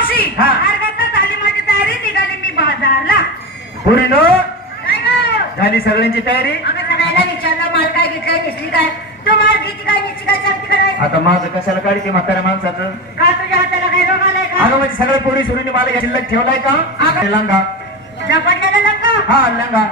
मावशी हा. अर्घात झाली माझी तयारी, निघाली मी बाजारला. पुरी नो काय गं? झाली सगळ्यांची तयारी. अगं सगळ्याला विचारलं माल काय घेतलाय, नेसली काय, तू माल घेतली काय, नेसली काय सांगते काय? आता माझं कशाला काढते म्हाताऱ्या माणसाचं. का तुझ्या हाताला काही रोग आलाय का? अगं म्हणजे सगळ्या पोरी सोडून मला शिल्लक ठेवलाय का. लंगा झपटलेला लंका. हा लंगा.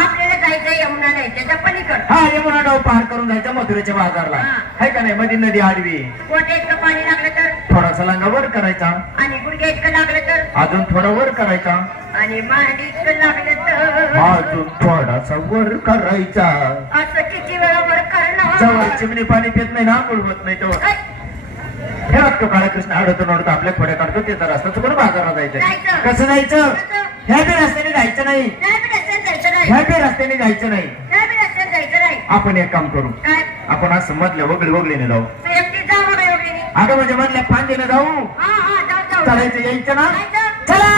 आपल्याला जायचं यमुना नाही त्याच्या पलीकड. हा यमुना गाव पार करून जायचं मथुरेच्या बाजारला. हा. आहे का नाही मध्ये नदी आडवी. पोटे इतकं पाणी लागलं तर, थोडासा लंगा वर करायचा. आणि गुडघे इतकं लागलं तर, अजून थोडा वर करायचा. आणि मांडी इतकं लागलं तर, अजून थोडासा वर करायचा. असं किती वेळा वर करणं. जवळ चिमणी पाणी पित नाही ना बुडवत नाही तेव्हा ऐ, हे वाटतो काळा कृष्ण आडतो नडतो आपल्या खोड्या काढतो ते तर असतं चुकून बाजारात जायचं. जायचं. कसं जायचं. कसं? ह्या बी रस्त्याने जायचं नाही. नाही बी रस्त्याने जायचं नाही. ह्या बी रस्त्याने जायचं नाही. नाही बी रस्त्याने जायचं नाही. आपण एक काम करू. काय? आपण असं मधल्या वगळी वगळीने जाऊ. तू एकटी जा बघा एवढी. अगं म्हणजे मधल्या फांदीने जाऊ. हा हा जाऊ जाऊ. चालायचं यायचं ना. जायचं. चला.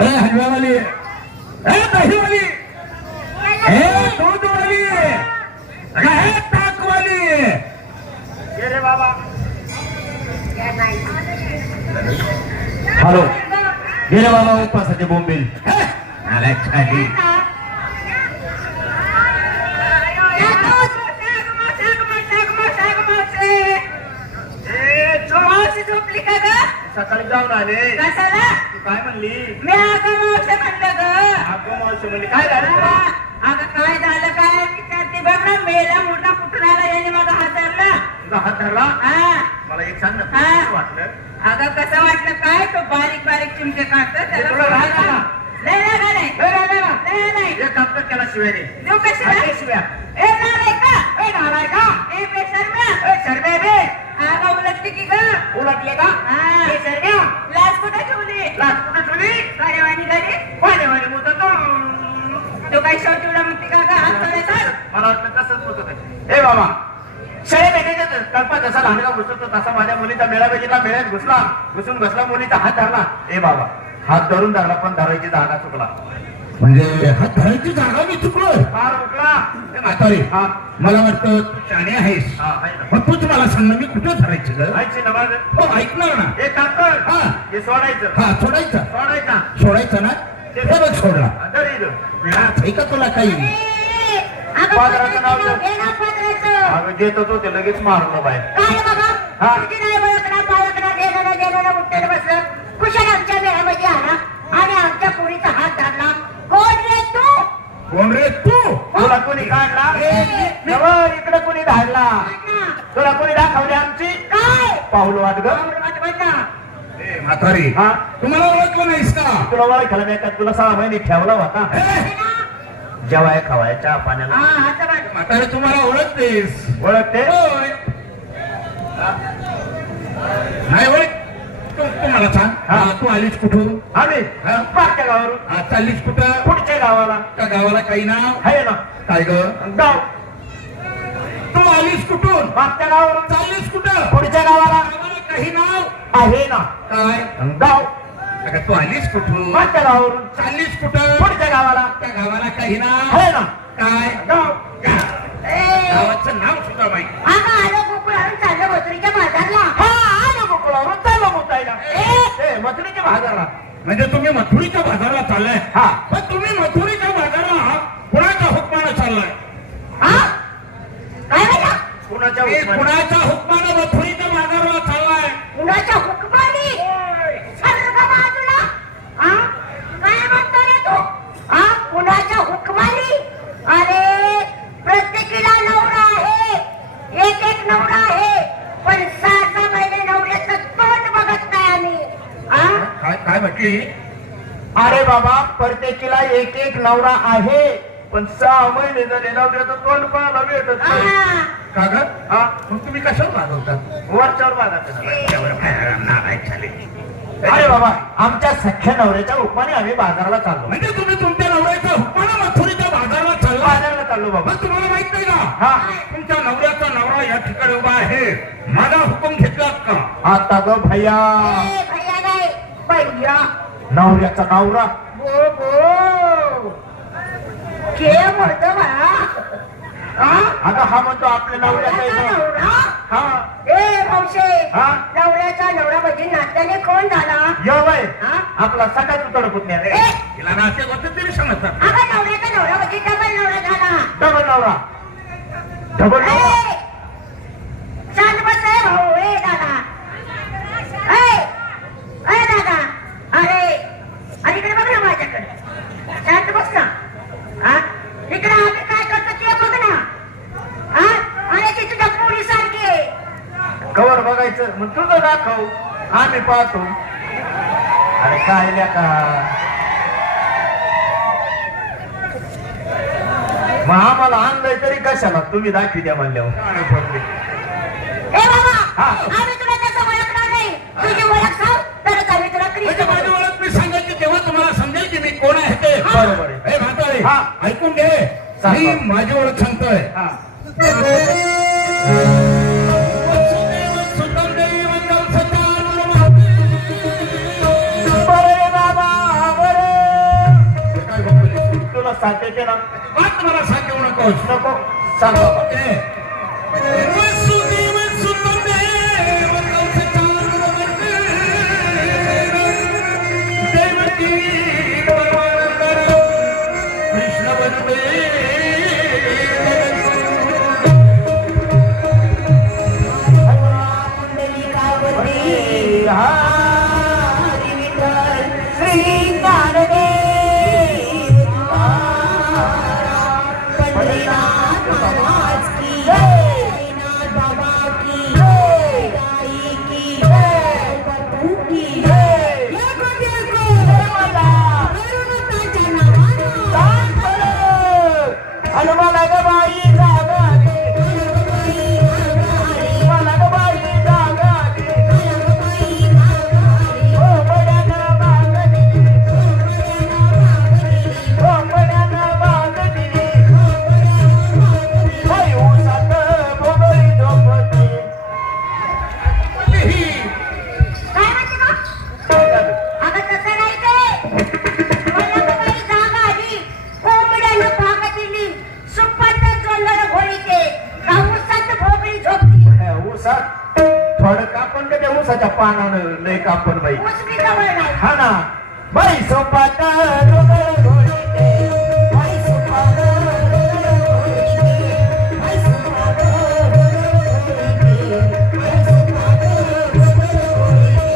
हलव्यावाली, दहीवाली, दूधवाली, ताकवाली. रे बाबा हॅलो गेले बाबा उपवासाचे बोंबील आलाय खाली. झोपली का ग? सकाळी जाऊन आले. कशाला? काय म्हणली? मी अगं मावशी म्हणलं ग. अगं मावशी म्हणली काय झालं? अगं काय झालं काय विचारते बघ ना. मेला मोठा कुठून आला याने माझा हात धरला. तुझा हात धरला? हा मला एक सांग ना हा. कसं वाटलं? अगं कसं वाटलं काय तो बारीक बारीक चिमटे काढतो त्याला. तुला राग आला? लय राग आलाय. ए, राग आला? लय नाही. एक काम कर त्याला शिव्या दे. देऊ कशाला? शिव्या ए राग आहे का? ए नालाय का ए बेशर्म्या ए शर्मे बे आगा उलटली की ग उलटले का हा. ए शर्म्या लाज कुठे ठेवली लाज कुठे ठेवली गाडीवाणी घरी वाणे मुद्दा तो तू काय शेवटीवडा म्हणते का हात चढायचा मला वाटतं तसंच होत होतं ए बाबा शाळेत भेटायचं कल्पा जसा लहानगा घुसतो तसा माझ्या मुलीचा मेळा बेजीला मेळ्यात घुसून बसला मुलीचा हात धरला ए बाबा हात धरून धरला पण धरायची जागा चुकला म्हणजे हात धरायची जागा मी चुकलोय फार उठला ए म्हातारी हा मला वाटतं तू शाणे आहेस हा आहे ना. मग तूच मला सांग ना मी कुठे धरायची ग ऐकशी ना माझं हो ऐकणार ना एक काम कर हा. हे सोडायचं हा सोडायचा सोडायचा सोडायचा ना हे बघ सोडला धर इथं. आहे का तुला काही पादराचं नाव घे. घे ना पादराचं अगं घेत होतो ते लगेच मारलं बाहेर काय बाबा हा. तुझी नाही बळकणा पाळकणा देणं उठ्ठ्यानं बसलं कुशाल आमच्या मेळ्यामध्ये आला आणि आमच्या पोरीचा हात धरला कोण रे तू कोण रे तू तुला कोणी काढला जवळ इकडे कोणी धाडला तुला कोणी दाखवली आमची काय पाऊल वाट ग आठवण ना ए, म्हातारी हा तुम्हाला ओळखलं नाहीस का तुला ओळखायला नाही का तुला 6 महिने ठेवला होता जेवाय खावाय चहा पाण्याला हा हात बाजू म्हातारी तुम्हाला ओळखतेस ओळखते होय नाही ओळख तू मला सांग हा. तू आलीस कुठून आम्ही हा? मागच्या गावावरून हा, चाललीस कुठं पुढच्या गावाला त्या गावाला काही नाव आहे ना काय ग गाव तू आलीस कुठून मागच्या गावावरून चाललीस कुठं पुढच्या गावाला गावाला काही नाव आहे ना काय गाव अगं तू आलीस कुठून मागच्या गावावरून चाललीस कुठं पुढच्या गावाला त्या गावाला काही नाव आहे ना काय गाव गावाचं नाव सुद्धा माहिती आगा आलो गोकुळ आणून चाललं मथुरीच्या बाजारला हा आलो गोकुळावरून चाललो मुतायला मथुरीच्या बाजारला म्हणजे तुम्ही मथुरीच्या बाजाराला चाललाय हा. पण तुम्ही मथुरीच्या बाजाराला कुणाच्या हुकमानं चाललाय हा काय म्हणला कुणाच्या मी हुकमाने? कुणाच्या हुकमानं मथुरीच्या बाजाराला चाललाय कुणाच्या हुकमाने सर्व बाजूला हा काय म्हणतो रे तू हा कुणाच्या हुकमाने अरे प्रत्येकीला नवरा आहे एक नवरा आहे पण 6 महिने नवऱ्याचं तोंड बघत नाही आम्ही हा काय काय म्हटली अरे बाबा प्रत्येकीला एक नवरा आहे पण 6 महिने झाले नवऱ्याचं तोंड पाहायला भेटत नाही. हा. का ग हा मग तुम्ही कशावर वागवतात वरच्यावर बाजारचं नाराज झाले अरे बाबा आमच्या सख्या नवऱ्याच्या हुकमाने आम्ही बाजाराला चाललो म्हणजे तुम्ही तुमच्या नवऱ्याच्या हुकमानं मथुरीच्या बाजाराला चालला बाजाराला चाललो बाबा मग तुम्हाला माहित नाही का हा तुमच्या नवऱ्याचा नवरा या ठिकाणी उभा आहे माझा हुकूम घेतलात का आता ग भैया ए, भैया नाही भैया नवऱ्याचा नवरा गो गो के म्हणतो बा हा आता हा म्हणतो आपल्या नवऱ्याचा नवऱ्याचा इथं. नवरा हा ए मावशे हा नवऱ्याचा नवरा म्हणजे नात्याने कोण झाला येवय हा आपला सकाळ तुतड पुतण्या रे ए तिला नाते होते तरी समजतात अगं नवऱ्याचा नवरा म्हणजे डबल नवरा झाला डबल नवरा डबल नवरा ए, शांत बस रे भाऊ ए दादा ए दादा अरे इकडे बघ ना माझ्याकडे शांत बस ना हा इकडे आम्ही काय करतो ते बघ ना हा अरे ती तुझ्या पोरी सारखी आहे कवर बघायचं मग तुझं दाखव आम्ही पाहतो अरे काय का मग आम्हाला आणलंय तरी कशाला तुम्ही दाखवी द्या म्हणल्यावर ए बाबा हा. आम्ही तुला तसं ओळखणार नाही तुझी ओळख सांग तरच आम्ही तुला म्हणजे कृष्ण माझी म्हणू. ओळख मी सांगायची तेव्हा तुम्हाला समजेल की मी कोण आहे ते बरोबर आहे. ए, म्हातारे, हा. ऐकून घे सांग मी बाबा. माझी ओळख सांगतोय हा बरे बाबा बरे काय बोलतोय? तुला सांगते ना बात मला सांग येऊ नकोस नको सांग बाबा हनुमान बाई ना लय काम पण बाई उसकी जवळ नाही. हा ना बाई सोपात डोंगर घोडीते, बाई सोपात डोंगर घोडीते, बाई सोपात डोंगर घोडीते, बाई सोपात डोंगर घोडीते.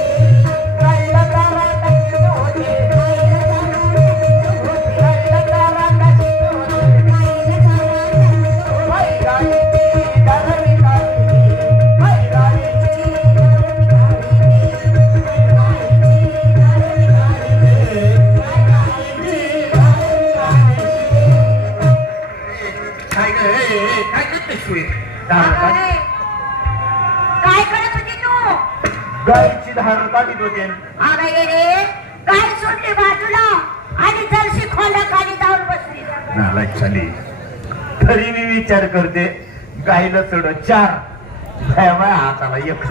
कायला तारा कशी होते, कायला तारा कशी होते, बाई गाडीची डरवी काढली, बाई गाडीची डरवी काय करते सुई काय काय करत होती तू? गायची धार काढीत होते. अरे रे काय सोडली बाजूला आणि जरशी खोल्या खाली जाऊन बसली. नालायक झाली. तरी मी विचार करते गायला सोड चार देवा हाताला एक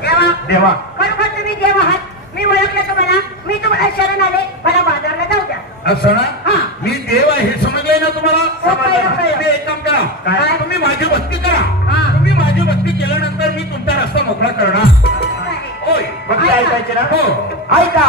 देवा देवा खरोखर तुम्ही देव आहात. मी ओळखलं तुम्हाला. मी तुम्हाला शरण आले. मला बाजारला जाऊ द्या. असं ना हा. मी देव आहे हे समजलंय ना तुम्हाला समजलं. तुम्ही एक काम करा काय? तुम्ही माझी भक्ती करा हा. तुम्ही माझी भक्ती केल्यानंतर मी तुमचा रस्ता मोकळा करणार होय भक्ती ऐकायची ना हो ऐका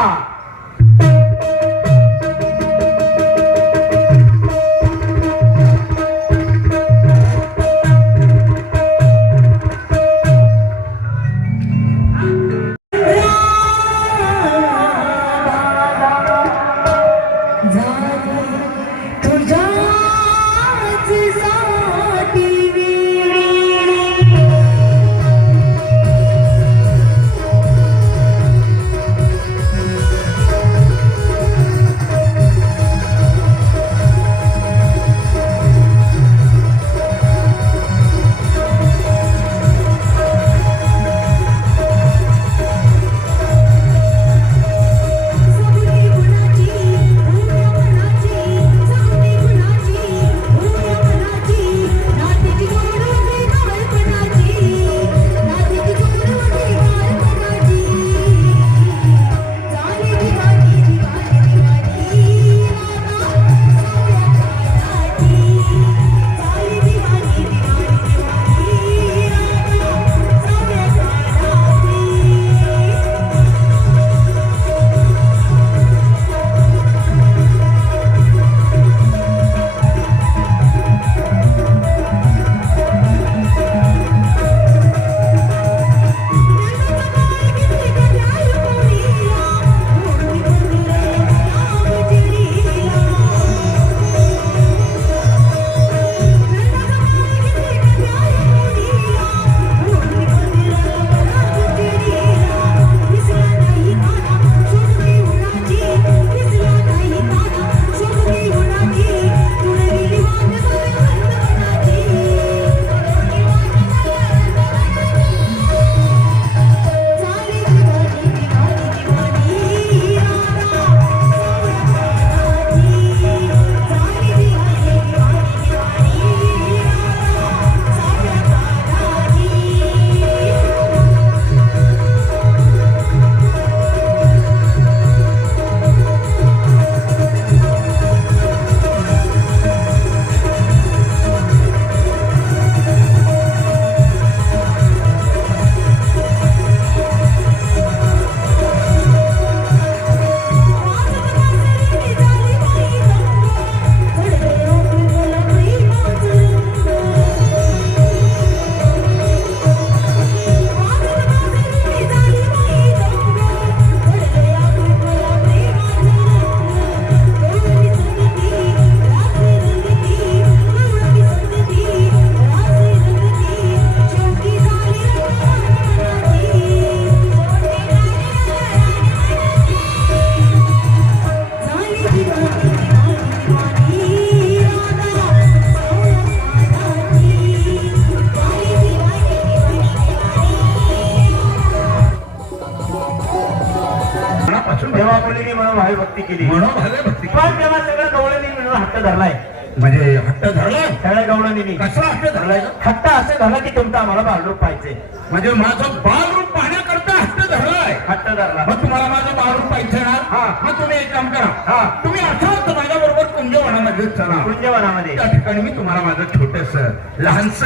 तेव्हा मुलीने म्हणून भावी भक्ती केली म्हणून भावे भक्ती पण तेव्हा सगळं गवळणी मिळून हट्ट धरलाय म्हणजे हट्ट धरलाय सगळ्या गवळणीने कसा हट्ट धरलाय ग? हट्ट असं झालं की तुमचं आम्हाला बालरूप पाहिजे म्हणजे माझं बालरूप पाहण्याकरता हट्ट धरलाय हट्ट धरला मग तुम्हाला माझं बालरूप पाहिजे ना हा. मग तुम्ही एक काम करा हा. तुम्ही अर्थात माझ्या बरोबर कुंजवनामध्ये चला कुंजवनामध्ये त्या ठिकाणी मी तुम्हाला माझं छोटस लहानस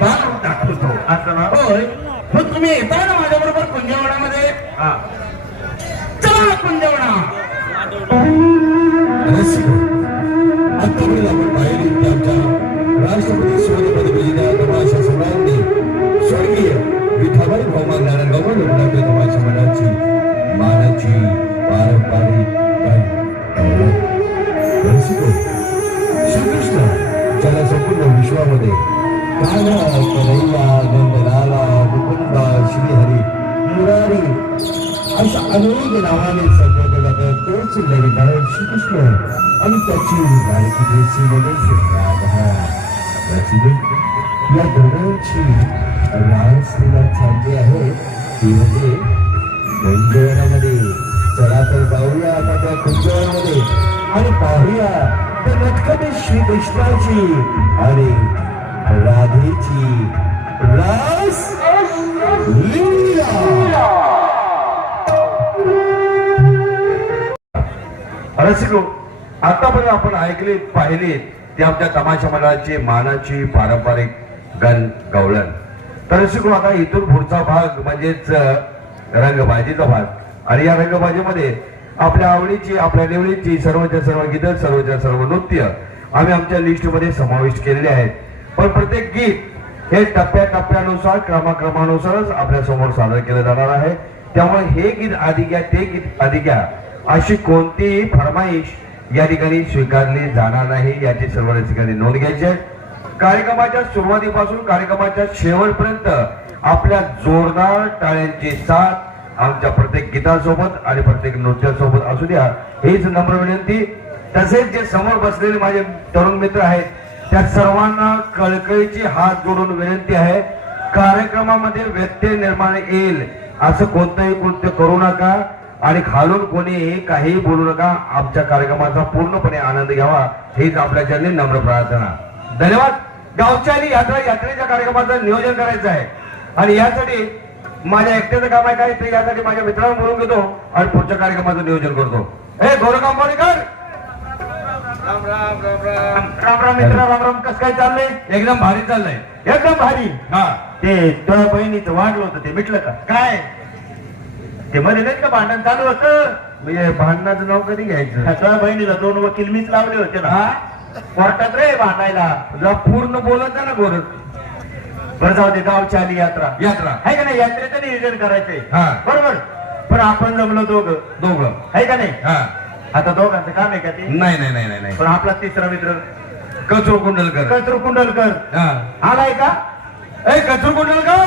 बालरूप दाखवतो असं ना होय मग तुम्ही येताय ना माझ्या बरोबर कुंजवणामध्ये? हा. चला कुंजवणा. आतापर्यंत आपण पाहिली की आमच्या राष्ट्रपती सुवर्ण पदक विजेत्या तमाशा सम्राज्ञी स्वर्गीय विठाबाई बहुमान नारायणगाव लोकनाट्य तमाशा मंडळाची मानाची पारंपरिक श्रीकृष्ण ज्याला संपूर्ण विश्वामध्ये काला कन्हैया नंदलाला मुकुंदा श्रीहरी मुरारी अशा अनेक नावाने संबोधलं जातं तोच ललिता श्रीकृष्ण आणि त्याची लाडकी या दोघांची रासलीला चालली आहे ती म्हणजे कुंजवनामध्ये. चला तर पाहूया आता त्या कुंजवनामध्ये आणि पाहूया त्या नटखट श्रीकृष्णाची आणि राधेची रास लीला. रसिको, आतापर्यंत आपण ऐकले पाहिले ते आमच्या तमाशा मंडळाची मानाची पारंपरिक गण गवळण. तर रसिको, आता इथून पुढचा भाग म्हणजेच रंगबाजीचा भाग. आणि या रंगबाजीमध्ये आपल्या आवडीची आपल्या निवडीची सर्वच्या सर्व गीत सर्वच्या सर्व नृत्य आम्ही आमच्या लिस्टमध्ये समाविष्ट केलेले आहेत. पण प्रत्येक गीत हे टप्प्याटप्प्यानुसार क्रमाक्रमानुसारच आपल्या समोर सादर केलं जाणार आहे. त्यामुळे हे गीत आधी घ्या ते गीत आधी घ्या अशी कोणतीही फरमाईश या ठिकाणी स्वीकारली जाणार नाही याची सर्व रसिकांनी नोंद घ्यायची आहे. कार्यक्रमाच्या सुरुवातीपासून कार्यक्रमाच्या शेवटपर्यंत आपल्या जोरदार टाळ्यांची साथ आमच्या प्रत्येक गीतासोबत आणि प्रत्येक नृत्यासोबत असू द्या हीच नम्र विनंती. तसेच जे समोर बसलेले माझे तरुण मित्र आहेत त्या सर्वांना कळकळीची हात जोडून विनंती आहे, कार्यक्रमामध्ये व्यत्यय निर्माण येईल असं कोणतंही कृत्य करू नका आणि खालून कोणीही काही बोलू नका. आमच्या कार्यक्रमाचा पूर्णपणे आनंद घ्यावा हीच आपल्या चरणी नम्र प्रार्थना. धन्यवाद. गावच्या आणि यात्रेच्या कार्यक्रमाचं नियोजन करायचं आहे आणि यासाठी माझ्या एकट्याचं काम आहे काय ते यासाठी माझ्या मित्रांना बोलून घेतो आणि पुढच्या कार्यक्रमाचं नियोजन करतो. हे गोरगांबोलीकर, राम राम राम राम राम राम मित्र, राम राम. कसं काय चाललंय? एकदम भारी चाललंय, एकदम भारी. हा, ते तुझ्या बहिणीचं वाढलं होतं ते मिटलं का? काय ते मध्ये नाही का भांडण चालू होतं? म्हणजे भांडणाचं नाव कधी घ्यायचं? तुझ्या बहिणीला 2 वकील मीच लावले होते ना कोर्टात रे भांडायला. तुझा पूर्ण बोलत जा ना गोर. बरं जाऊ दे, गावची आली यात्रा आहे का नाही? यात्रेचं नियोजन करायचंय बरोबर. पण आपण जमलो दोघं आहे का नाही? आता दोघांचं काम आहे का ते? नाही नाही नाही नाही. पण आपला तिसरा मित्र कचरू कुंडलकर आलाय का? ए कचरू कुंडलकर,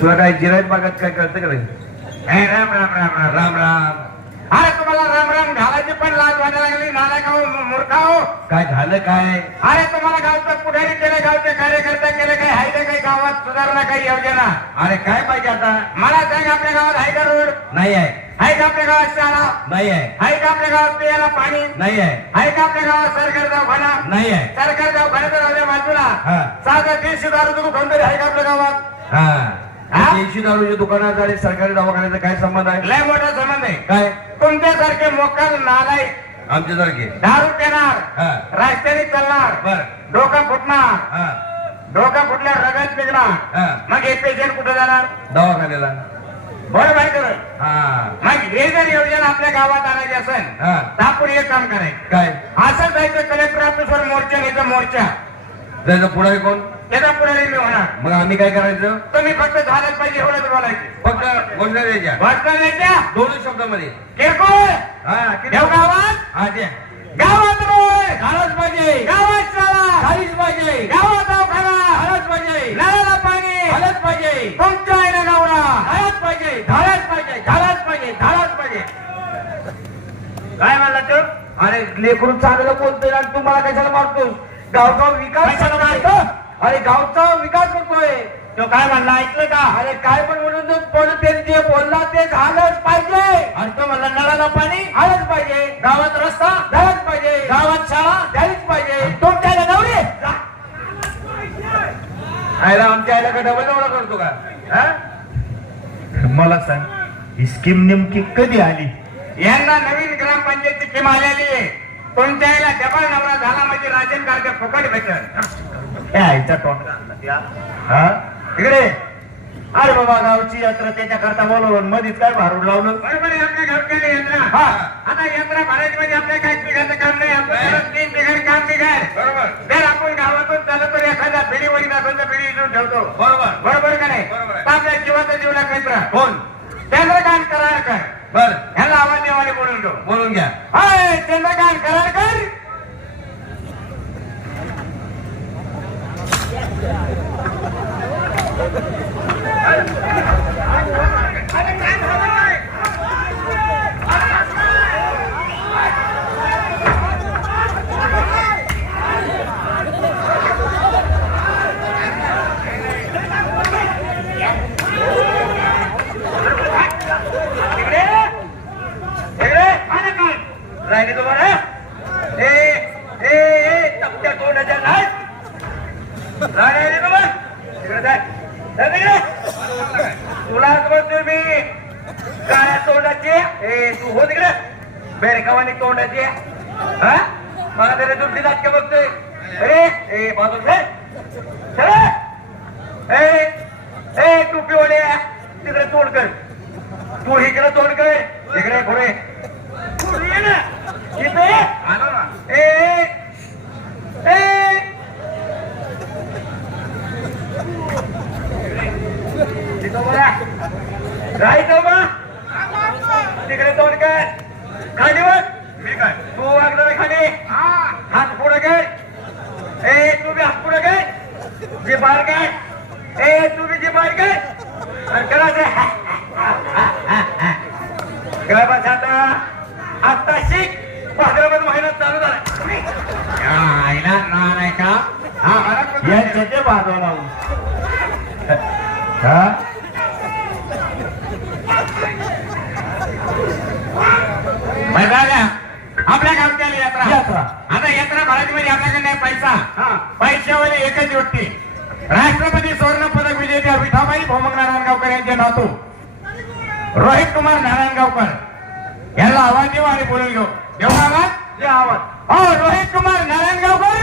तुला काय गिराईत बागात काय कळतं का नाही? राम राम राम राम राम राम. अरे तुम्हाला राम राम घालायची पण लाज वाटायला लागली. नाला का मूर्खा हो? काय झालं काय? अरे तुम्हाला गावचं पुढारी केलं, गावचे कार्यकर्ते केले, काही आहे का काही गावात सुधारणा, काही योजना? अरे काय पाहिजे आता? मला सांग, आपल्या गावात आहे का रोड? नाही आहे. आहे का आपल्या गावात शाळा? नाही आहे. आहे का आपल्या गावात पियाला पाणी? नाही आहे. आहे का आपल्या गावात सरकारी दवाखाना? नाही आहे. सरकारी दवाखान्यात राहण्या बाजूला साधा 150 दारू दुकान तरी आहे का आपल्या गावात? 150 दारूच्या दुकानात आणि सरकारी दवाखान्याचा काय संबंध आहे? लय मोठा संबंध आहे. काय? तुमच्यासारखे मोकाल नालाय आमच्यासारखे दारू पिणार, रस्त्याने चालणार, डोका फुटणार, डोका फुटल्यावर रगत निघणार, मग हे पेशंट कुठे जाणार? दवाखान्याला. बरोबर आहे का? मग हे जर योजना आपल्या गावात आणायची असेल तर आपण एक काम करायचं. काय? असं जायचं कलेक्टर ऑफिसवर मोर्चा घ्यायचा. मोर्चा जायचं. पुढारी कोण? त्याचा पुढारी मी होणार. मग आम्ही काय करायचं? तुम्ही फक्त झालंच पाहिजे एवढंच बोलायचं. फक्त घोषणा द्यायच्या. घोषणा द्यायच्या 2 शब्दामध्ये. किरकोळ गावात गावात रोड झालंच पाहिजे, गावात शाळा झालीच पाहिजे, गावात दवाखाना झालंच पाहिजे, नळाला पाणी झालंच पाहिजे, तुमच्या आईला नवरा झालाच पाहिजे, झालाच पाहिजे, झालाच पाहिजे, झालाच पाहिजे. काय म्हणला तू? अरे लेकरून चांगलं बोलतोय ना, तू मला कशाला मारतोस? गावचा विकास कशाला मारतो? अरे गावचा विकास करतोय तो. काय म्हणला ऐकलं का? अरे काय पण म्हणून ते जे बोलला ते झालंच पाहिजे. आणि तो म्हणला नळाला पाणी आलंच पाहिजे, गावात रस्ता झालाच पाहिजे, गावात शाळा झालीच पाहिजे, तुमच्या आईला नवरे आयला आमच्या आईला का डबल नवरा करतो का? मला सांग, ही स्कीम नेमकी कधी आली? यांना नवीन ग्रामपंचायतची स्कीम आलेली आहे. तुमच्या आईला डबल नवरा झाला म्हणजे राशन कार्ड फुकट भेटल. हे आईचा तोंड घालला त्या. हा इकडे अरे बाबा गावची यात्रा त्याच्याकरता बोलवून मधीच काय भारूड लावलं. बरोबर आहे आपल्या गावच्या यात्रा. हा आता यात्रा भरायची म्हणजे आपल्या काय बिघाचं काम नाही. आपलं 3 बिघाड काम बिघाड. बरोबर. जर आपण गावातून चालत तर एखादा पिढी वडील असेल तर पिढी इथून ठेवतो. बरोबर. बरोबर का नाही? बरोबर. आपल्या जीवाचा जीव मित्र कोण चंद्रकांत करारकर. बर ह्याला आवाज देवाने बोलून घेऊ. बोलून घ्या. हाय चंद्रकांत करारकर. राहिले तुम्हाला टप्प्या तोंडाच्या नाही राहिले तुम्हाला तिकडे जाय तिकडे तुला म्हणतोय मी काळ्या तोंडाची तू हो तिकडे बेरकावानी तोंडाची हा मला तरी दुसरी नाटक बघतोय अरे बाजूला ए तू पिवळे तिकडे तोंड कर तू इकडे तोंड कर तिकडे पुढे तिकडे तोंड काय खाली बघ मी काय तू वागणार खाली हात पुढे काय तू बी हात पुढे काय जे बाहेर काय तू बी जे बाहेर काय आणि करायचं काय बस आता शिक भाद्रपद महिन्यात चालू झाला नाही का यांच्या ते बाजू लावून हा आपल्या गावच्या यात्रा यात्रा आता यात्रा भरायची म्हणजे आपल्याकडे नाही पैसा पैशावर एकच गोष्टी राष्ट्रपती स्वर्ण पदक विजेत्या विठाबाई भौमक नारायणगावकर यांचे नातू रोहित कुमार नारायणगावकर यांना आवाज देऊ आणि बोलून घेऊ देऊ आवाज ते आवाज हो रोहित कुमार नारायणगावकर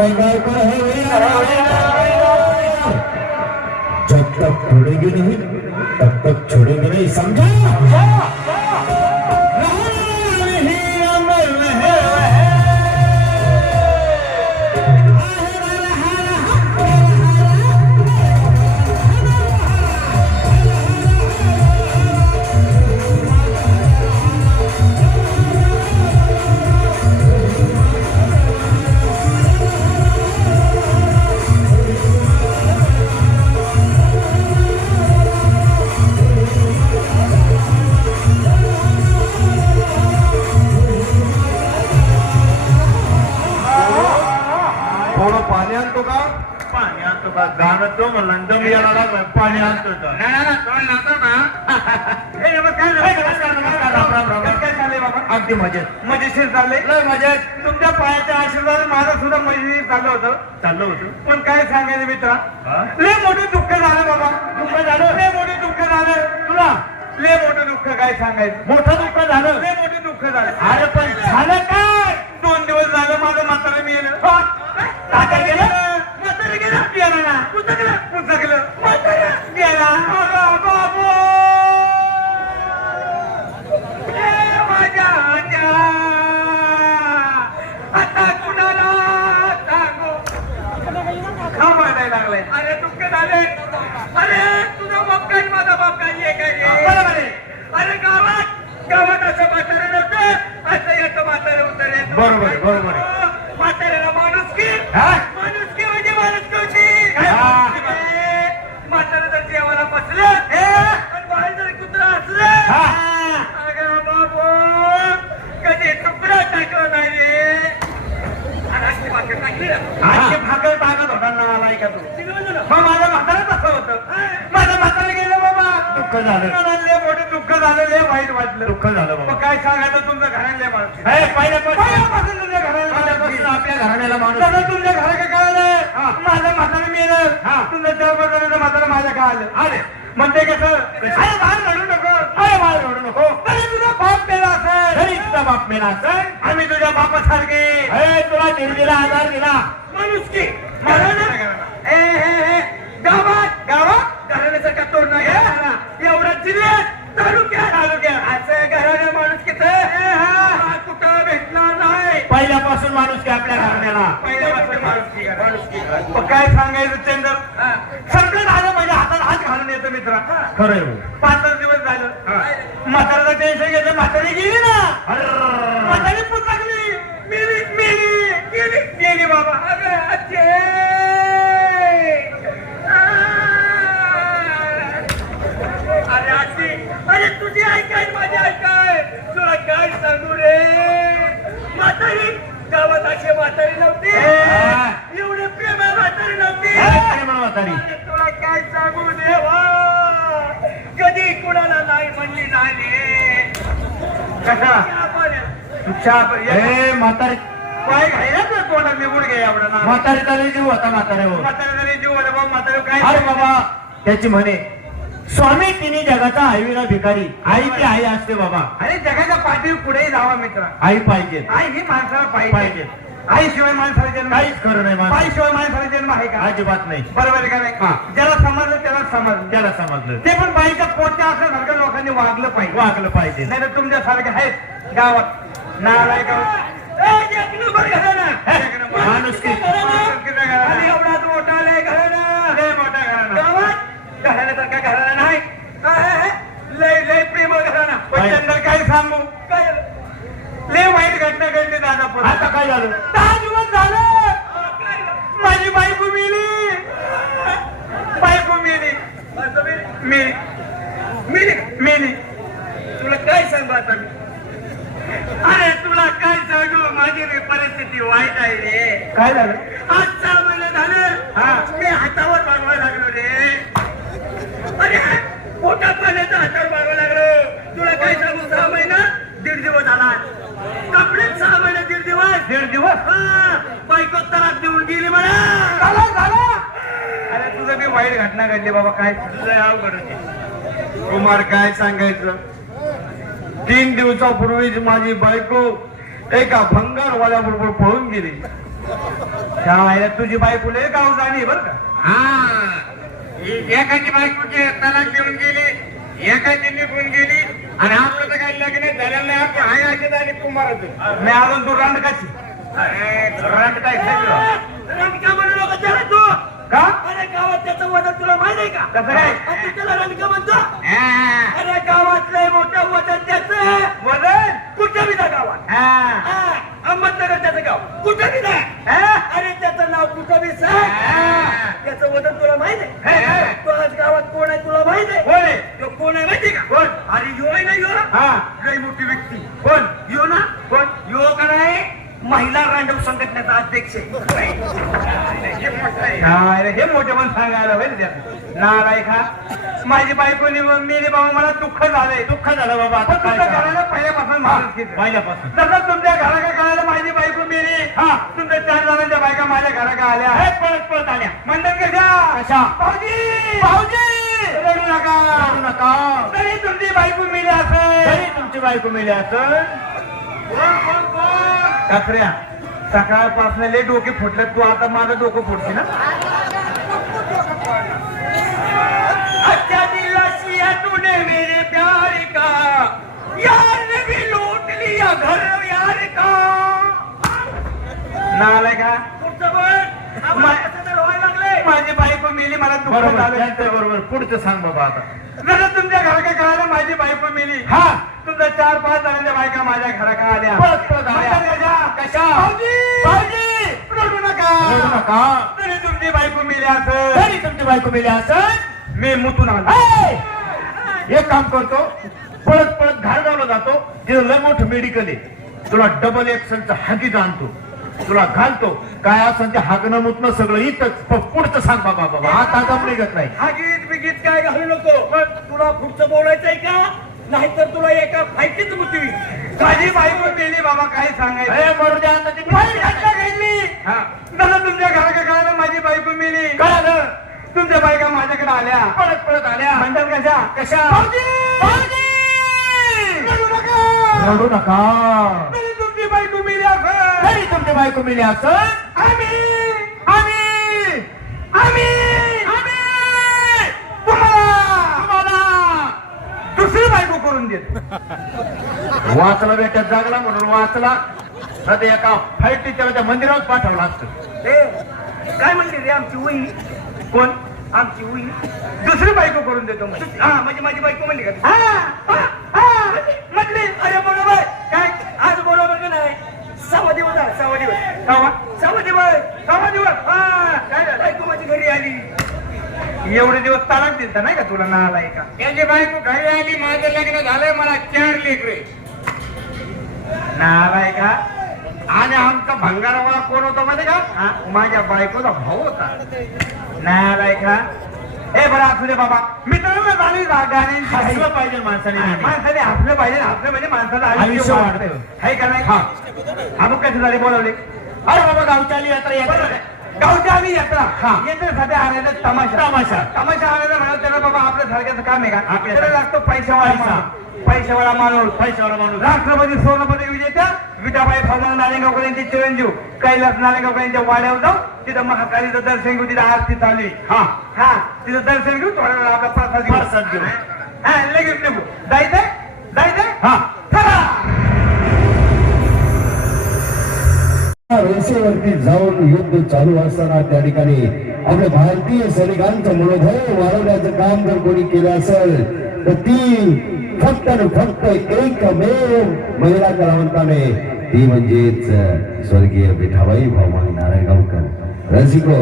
नारायण गायकवाड जब तक छोड़ेगी नहीं तब तक छोड़ेगी नहीं, समझा? पाणी आणतो का? पाणी आणतो का? गाणं तो म्हणला दम यायला लागला. पाणी आणतो का? अगदी मजेत. मजेशीर चालले. लय मजेत. तुमच्या पायाच्या आशीर्वाद माझं सुद्धा मजेशीर चाललं होतं. पण काय सांगायचं मित्रा, हा? लय मोठं दुःख झालं बाबा. दुःख झालं, लय मोठं दुःख झालं. तुला लय मोठं दुःख काय सांगायचं. मोठं दुःख झालं. लय मोठं दुःख झालं. अरे पण झालं काय? 2 दिवस झालं माझं म्हातारं मेलं. काय गेलं? म्हातारं गेलं. गेलं ना. पुस्तकलं. म्हातारं गेला. बाबू. माझ्या आज्या. आता कुणाला सांगू? खांबायला लागलाय. अरे दुःख झाले. अरे तुझा बाप काय माझा बाप काय आहे काय? बरोबर आहे. अरे गावात असं म्हातारं नव्हतं. असं याचं म्हातारं उतर येतं. बरोबर आहे, बरोबर आहे. म्हाताऱ्याला माणुसकी. हा? माणुसकी म्हणजे माणुसकी होती. हा. म्हातारं जर जेवायला बसलं आणि बाहेर जर कुत्रा असलं, हा. अगं बाबू कधी तुकडा टाकला नाही रे. आणि अशी भाकर टाकली ना. अशी भाकर टाकत होता ना आलाय का तू? मग माझं म्हातारं तसं होतं. माझं म्हातारं गेलं बाबा. दुःख झालं. लय मोठं दुःख झालं. लय वाईट वाटलं. दुःख झालं बाबा. मग काय सांगायचं तुमचं घरातल्या माणूस. पहिल्यापासून तुमच्या घराला आपल्या घराण्याला माणूस. सगळं तुमच्या घरा काय कळालं. माझं म्हातारं मेलं. तुमचं 4 वर्षाचं म्हातारं माझ्या काय आलं. अरे म्हणते कसं अरे बाहेर रडू नको. अरे बाळ रडू नको. तरी तुझा बाप मेला असेल. तरी तुझा बाप मेला असेल. आम्ही तुझ्या बापासारखे हे तुला दिला आधार दिला. माणुसकी गावात घराण्यासारखा तोड नाही. एवढा जिल्ह्यात तालुक्यात असं घराण्या माणुसकीचं कुठं भेटणार नाही. पहिल्यापासून माणूस की आपल्या घराण्याला. पहिल्यापासून माणुसकी. मग काय सांगायचं चंदर. सगळं झालं म्हणजे हातात हात घालून येतो मित्रा. खरंय. 5 दिवस झालं. म्हाताऱ्याला टेन्शन घेतलं. म्हातारी गेली ना. म्हातारी पुस्तकली. गेली बाबा. अरे आजी, अरे तुझी ऐकाय माझी ऐकाय. तुला काय सांगू रे. म्हातारी गावात अशी म्हातारी नव्हती. एवढे प्रेम म्हातारी नव्हती. अरे तुला काय सांगू देवा. कधी कुणाला नाही म्हणली नाही. कशा हे म्हातारे पाय घायला तर कोणाला निघून घ्या एवढा ना. म्हातारीचा लय जीव होता म्हातारे. म्हाताऱ्याला जरी जीव आला बाबा. म्हातारे काय अरे बाबा त्याची म्हणे स्वामी तिन्ही जगाचा आईविना भिकारी. आई ती आई असते बाबा. अरे जगाच्या पाठीवर पुढे जावा मित्र. आई पाहिजे. आई ही माणसाला पाहिजे. पाहिजे. आईशिवाय माणसाला जन्म. काहीच खरं नाही माणसं. आईशिवाय माणसाला जन्म आहे का? अजिबात नाही. बरोबर आहे का नाही. हा. ज्याला समजलं त्याला समजलं. त्याला समजलं. ते पण बाईच्या पोटच्या असल्यासारख्या लोकांनी वागलं पाहिजे. वागलं पाहिजे. नाही तर तुमच्यासारखे आहेत गावात नालाय माणुसकी. आणि एवढाच मोठा आलाय घराणं. लय मोठा घराणं. गावात घराण्यासारखा घराणं नाही. लय प्रेम घराणं. पण चंदर काय सांगू. काय लय वाईट घटना घडली दादा. आता काय झालं? 10 दिवस झालं. माझी बायको मेली. मेली. तुला काय सांगू आता मी. अरे तुला काय सांगू. माझी परिस्थिती वाईट आहे रे. काय झालं? आज 6 महिने झाले. मी हातावर भागवायला लागलो रे. अरे पोटात पाण्याचा हातावर भागवायला लागलो. तुला काय सांगू. 6 महिना 1.5 दिवस झाला. कपडे 6 महिने 1.5 दिवस. 1.5 दिवस. बायको तलाक देऊन गेली मला. अरे तुझं मी वाईट घटना घडली बाबा. काय तुझं अवघड होती. कुमार काय सांगायचं. 3 दिवसापूर्वीच माझी बायको एका भंगारवाल्याबरोबर पळून गेली. शाळेला तुझी बायको लय गाव जाणी बरं का. एकाची बायकोची तलाक देऊन गेली, एकाची निघून गेली आणि आपलं तर काही लग्न झालेलं नाही. आपण हाय अशी आणि कुंभाराचं मी अजून तू रांडकाची रांड काय खाल्लं? रंडका म्हणू नका त्याला तू. का अरे गावात त्याचं वजन तुला माहित आहे का? कसं काय? आणि तू त्याला रंडका म्हणतो? हा. अरे गावातलं मोठं वजन त्याचं वजन कुठं बी जा गावात. हा. अहमदनगर त्याचं गाव कुठं बी जा. हा? अरे त्याचं नाव कुठं बी सांग. त्याचं वजन तुला माहित हे, आहे? हे. तो आज गावात कोण आहे तुला माहित आहे? कोण आहे? तो कोण आहे माहिती आहे का? कोण? अरे यो आहे ना यो. हा. लई मोठी व्यक्ती. कोण? यो ना. कोण? यो का नाही महिला रांडव संघटनेचा अध्यक्ष आहे. काय रे, हे मोठे पण सांगायला होईल त्यात नालाय का. माझी बायको मेली बाबा, मला दुःख झालंय. दुःख झालं बाबा. आता पण काय तुमच्या करावं? घराला पहिल्यापासून माणूस घेतलं. पहिल्यापासून तसंच तुमच्या घराकडे कळालं माझी बायको मेली. हा. तुमच्या 4 जणांच्या बायका माझ्या घराकडे आल्या. हे पळत पळत आल्या. म्हणतात कशा कशा? भाऊजी भाऊजी रडू नका रडू नका. तरी तुमची बायको मेली असेल. तरी तुमची बायको मेली असं कचऱ्या सकाळपासून लय डोके फुटले. तू आता माझं डोकं फुटते ना. अच्छा दिला सिया तूने मेरे प्यार का, यार ने भी लूट लिया घर यार का. नालाय का. पुढचं बोल. आम्हाला कसं तर व्हायला लागलंय. माझी बायको मेली, मला दुःख बरोबर झालं. त्यांच्या बरोबर पुढचं सांग बाबा आता. जसं तुमच्या घराकडे कळालं माझी बायको मेली. हा. तुमच्या 4-5 जणांच्या बायका माझ्या घराकडे आल्या. पळत पळत आल्या. म्हणतात कशा? कशा? भाऊजी भाऊजी रडू नका. रडू नका. तरी तुमची बायको मेली असेल. तरी तुमची बायको मेली असं मी मुतून आलो. एक काम करतो, पळत पळत घालगावला जातो. तिथं लय मोठं मेडिकल आहे. तुला डबल एक्सलचं हागीज आणतो, तुला घालतो. काय असं ते हागणं मुतणं सगळं इथंच. पुढचं सांग बाबा. बाबा आता जम निघत नाही. हागीत बिगीत काय घालू नको. पण तुला पुढचं बोलायचंय का? नाहीतर तुला एका फायटीच मुतवी. माझी बायको मेली बाबा, काय सांगायचं. अरे मरू द्या आता ती फाईल घातला घ्यायली. हा. जसं तुमच्या घराकडे कळालं माझी बायको मेली. कळालं. तुमच्या बायका माझ्याकडे आल्या. पळत पळत आल्या. म्हणतात कशा? कशा? भाऊजी भाऊजी रडू नका. रडू नका. तरी तुमची बायको मेली असेल. तरी तुमची बायको मेली असं आम्ही आम्ही आम्ही आम्ही तुम्हाला दुसरी बायको करून देत. वाचला बेटा, जागला म्हणून वाचला. सध्या एका फाईटीच्या त्या मंदिरावर पाठवला असतं. काय म्हणली रे आमची वही? कोण? आमची वही. दुसरी बायको करून देतो म्हणजे. हा म्हणजे माझी बायको म्हणली का? म्हटली. अरे बरोबर. काय? आज बरोबर का नाही? 6 दिवस झाला. 6 दिवस. कवा? 6 दिवस. 6 दिवस. काय झालं? बायको माझी घरी आली. एवढे दिवस ताराक दिलता नाही का तुला नालाय का. त्याची बायको घरी आली, माझं लग्न झालंय, मला 4 लेकरे. नालाय का. आणि आमचा भंगारवाला कोण होता माहिती का? माझ्या बायकोचा भाऊ होता. नालाय का. ए बरं असू दे बाबा. मित्रांनो झाली गाणी हसलं पाहिजे माणसाने. माणसाने हसलं पाहिजे. हसलं म्हणजे माणसाचं आयुष्य आयुष्य वाढतं. वाढतं. आहे का नाही. हा. अमुक कसे झाले बोलावले. अरे बाबा गावची आली यात्रा बरोबर यात्रा. आहे. गावच्या आम्ही यात्रा. हा. यात्रेसाठी आणायला तमाशा. तमाशा. तमाशा आणायला म्हणाल त्याला बाबा आपल्या सारख्याचं काम आहे का. आपल्या त्याला लागतो पैशावाला पैसा. माणूस. पैशावाला माणूस. पैशावाला माणूस. राष्ट्रपती सोनपदक विजेत्या विठाबाई भगवान नारायणगावकर यांचे चिरंजीव कैलास नारायणगावकर यांच्या वाड्यावर जाऊ. तिथं महाकालीचं दर्शन घेऊ. तिथं आरती चालू आहे. हा. हा तिथं दर्शन घेऊ. थोड्या वेळा आपला प्रसाद घेऊ. प्रसाद घेऊ. हा लगेच निघू. जायचंय जायचंय. हा. चला. रस्त्यावरती जाऊन युद्ध चालू असताना त्या ठिकाणी आपल्या भारतीय सैनिकांचं मनोधैर्य वाढवण्याचं काम जर कोणी केलं असेल तर ती फक्त आणि फक्त एकमेव महिला कलावंताने, ती म्हणजेच स्वर्गीय विठाबाई भवानी नारायणगावकर. रसिको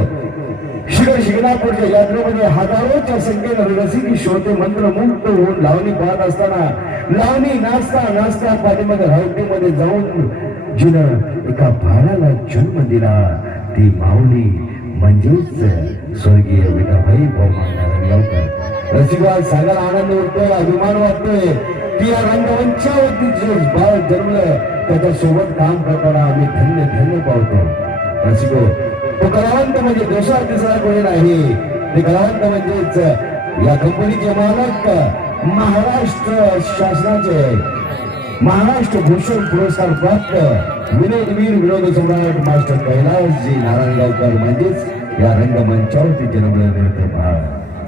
शिंगणापूरच्या यात्रेमध्ये हजारोच्या संख्येनं रसिक श्रोते मंत्रमुग्ध होऊन लावणी पाहत असताना लावणी नाचता नाचता पाठीमध्ये रावटीमध्ये जाऊन जिनं एका बाळाला जन्म दिला, ती माऊली म्हणजेच स्वर्गीय विठाबाई भवानी नारायणगावकर. रसिकवाद सांगायला आनंद वाटतोय, अभिमान वाटतोय की या रंगमंचावरती जे बाळ जन्मलं त्याच्यासोबत काम करताना आम्ही धन्य धन्य पावतो. रसिको, तो कलावंत म्हणजे देशात दिसणारा कोणी नाही. ते कलावंत म्हणजेच या कंपनीचे मालक महाराष्ट्र शासनाचे महाराष्ट्र भूषण पुरस्कार प्राप्त विनोदवीर विनोद सम्राट मास्टर कैलासजी नारायणगावकर म्हणजेच या रंगमंचावरती जन्मलेले बाळ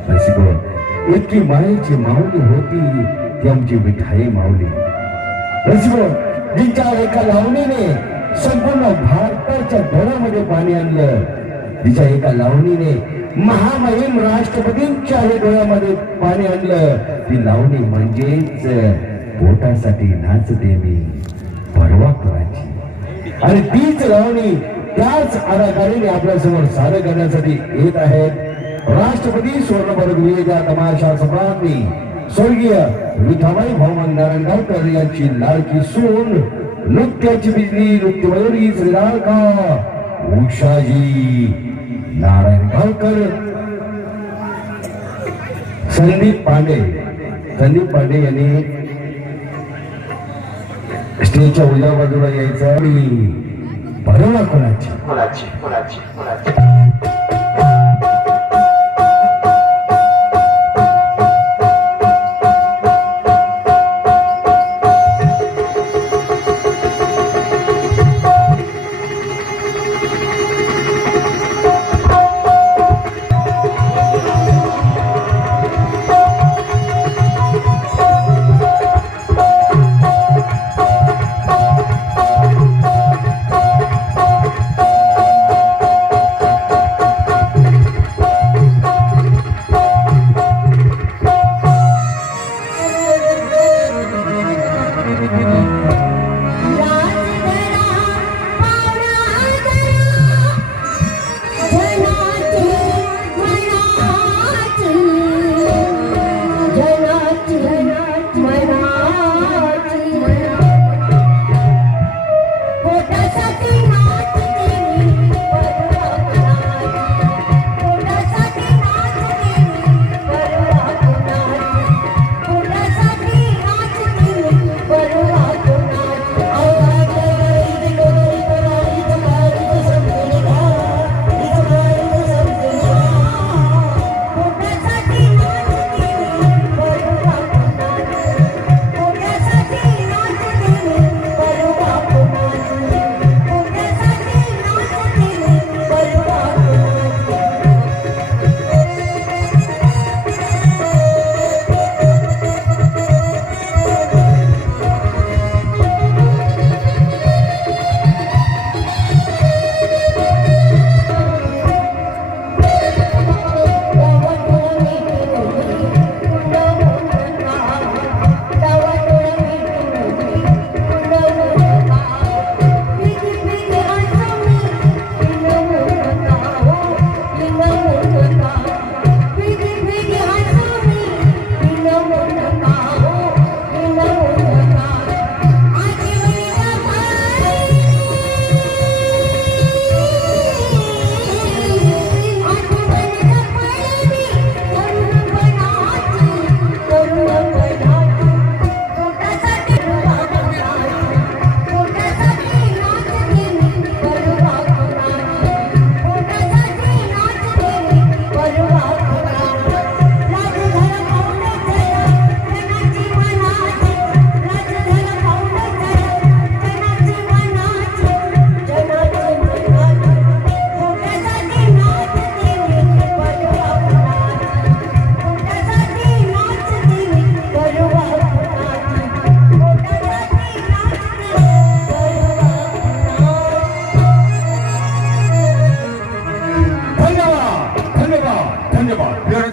रसिको इतकी मायेची माऊली होती ती आमची विठाई माऊली रसिको जिच्या एका लावणीने संपूर्ण भारताच्या डोळ्यामध्ये पाणी आणलं तिच्या एका लावणीने महामहिम राष्ट्रपतींच्या हे डोळ्यामध्ये पाणी आणलं ती लावणी म्हणजेच पोटासाठी नाचते मी परवा करायची आणि तीच लावणी त्याच अदाकारीने आपल्यासमोर सादर करण्यासाठी येत आहेत राष्ट्रपती सुवर्णपदक विजेत्या तमाशा सम्राज्ञी स्वर्गीय विठाबाई भौमान नारायणगावकर यांची लाडकी सून नृत्याची बिजली नृत्यमयुरी श्रीलालका उषाजी नारायणगावकर संदीप पांडे यांनी स्टेजच्या उजव्या बाजूला यायचं आणि भरवला कोणाची